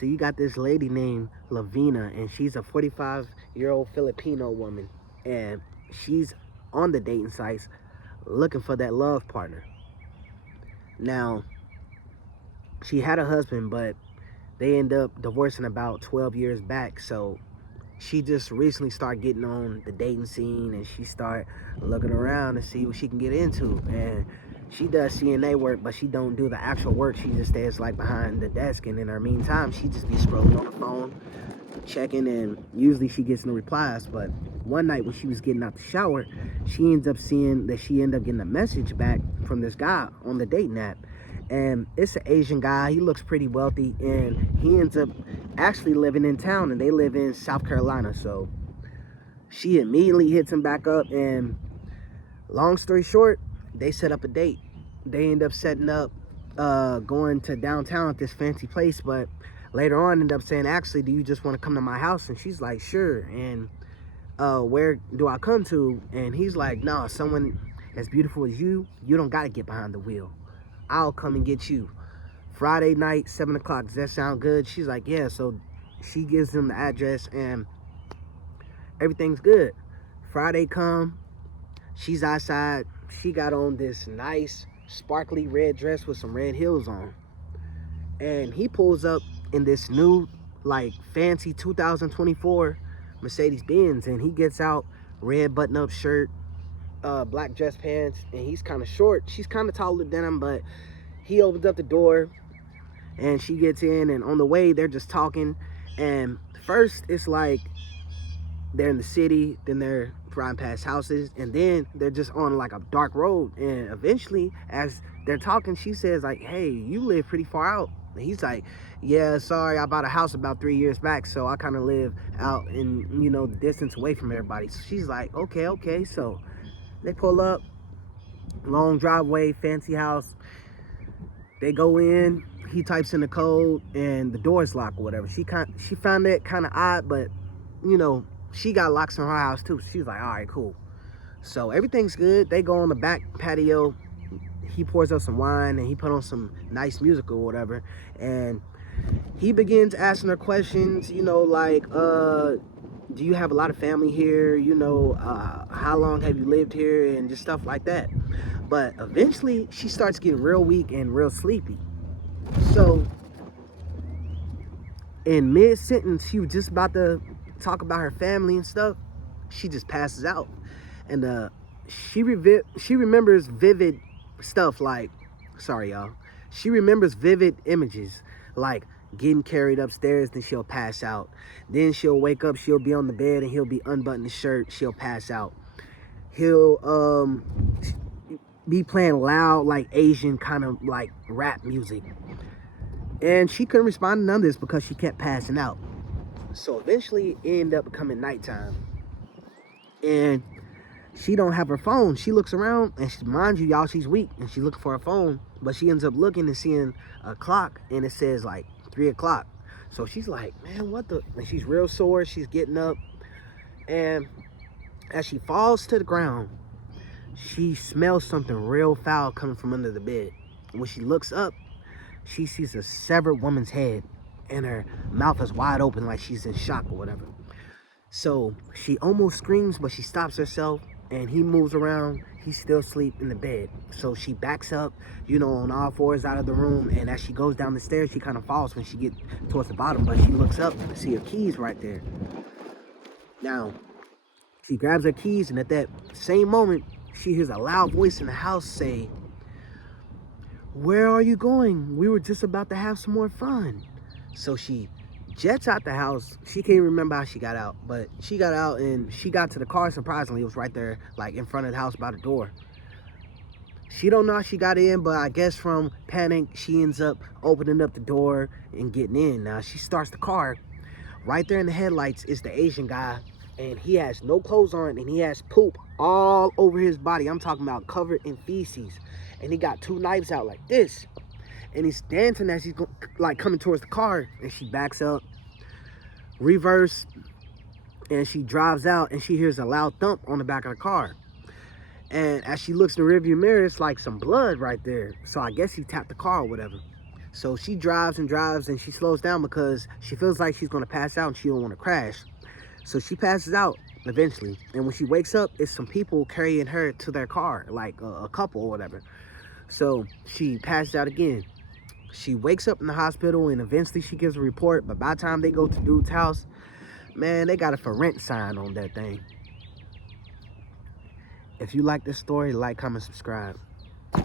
So you got this lady named Lavina, and she's a 45-year-old Filipino woman, and she's on the dating sites looking for that love partner. Now, she had a husband, but they end up divorcing about 12 years back. So she just recently started getting on the dating scene, and she started looking around to see what she can get into. And she does CNA work, but she don't do the actual work. She just stays like behind the desk, and in her meantime, she just be scrolling on the phone, checking, and usually she gets no replies. But one night when she was getting out the shower, she ends up seeing that she ended up getting a message back from this guy on the dating app. And it's an Asian guy. He looks pretty wealthy, and he ends up actually living in town, and they live in South Carolina. So she immediately hits him back up, and long story short, they set up a date. They end up setting up going to downtown at this fancy place, but later on end up saying, actually, do you just want to come to my house? And she's like, sure. And where do I come to? And he's like, no, someone as beautiful as you don't got to get behind the wheel. I'll come and get you. Friday night, 7 o'clock. Does that sound good? She's like, yeah. So she gives him the address, and everything's good. Friday come, she's outside. She got on this nice, sparkly red dress with some red heels on. And he pulls up in this new, like, fancy 2024 Mercedes Benz, and he gets out, red button-up shirt, black dress pants, and he's kind of short. She's kind of taller than him, but he opens up the door, and she gets in, and on the way, they're just talking. And first, it's like they're in the city, then they're driving past houses, and then they're just on like a dark road. And eventually, as they're talking, she says like, hey, you live pretty far out. And he's like, yeah, sorry, I bought a house about 3 years back, so I kind of live out in, the distance away from everybody. So she's like, okay. So they pull up, long driveway, fancy house. They go in, he types in the code, and the door's locked or whatever. She found that kind of odd, but she got locks in her house too. She's like, all right, cool. So everything's good. They go on the back patio. He pours up some wine, and he put on some nice music or whatever. And he begins asking her questions, like, do you have a lot of family here? How long have you lived here? And just stuff like that. But eventually, she starts getting real weak and real sleepy. So in mid-sentence, she was just about to talk about her family and stuff. She just passes out. And she remembers vivid stuff like, sorry y'all, she remembers vivid images like getting carried upstairs, then she'll pass out. Then she'll wake up, she'll be on the bed, and he'll be unbuttoning his shirt, she'll pass out. He'll be playing loud, like Asian kind of like rap music. And she couldn't respond to none of this because she kept passing out. So eventually it ended up becoming nighttime. And she don't have her phone. She looks around, and mind you, y'all, she's weak, and she's looking for her phone, but she ends up looking and seeing a clock, and it says like 3 o'clock. So she's like, man, what the? And she's real sore. She's getting up, and as she falls to the ground, she smells something real foul coming from under the bed. And when she looks up, she sees a severed woman's head, and her mouth is wide open like she's in shock or whatever. So she almost screams, but she stops herself, and he moves around. He's still asleep in the bed. So she backs up, on all fours out of the room, and as she goes down the stairs, she kind of falls when she gets towards the bottom, but she looks up to see her keys right there. Now, she grabs her keys, and at that same moment, she hears a loud voice in the house say, where are you going? We were just about to have some more fun. So she jets out the house. She can't remember how she got out, but she got out, and she got to the car. Surprisingly, it was right there, like in front of the house by the door. She don't know how she got in, but I guess from panic, she ends up opening up the door and getting in. Now, she starts the car. Right there in the headlights is the Asian guy, and he has no clothes on, and he has poop all over his body. I'm talking about covered in feces. And he got 2 knives out like this. And he's dancing as he's like coming towards the car. And she backs up, reverse, and she drives out, and she hears a loud thump on the back of the car. And as she looks in the rearview mirror, it's like some blood right there. So I guess he tapped the car or whatever. So she drives and drives, and she slows down because she feels like she's going to pass out and she don't want to crash. So she passes out eventually. And when she wakes up, it's some people carrying her to their car, like a couple or whatever. So she passes out again. She wakes up in the hospital, and eventually she gives a report. But by the time they go to dude's house, man, they got a for rent sign on that thing. If you like this story, like, comment, subscribe.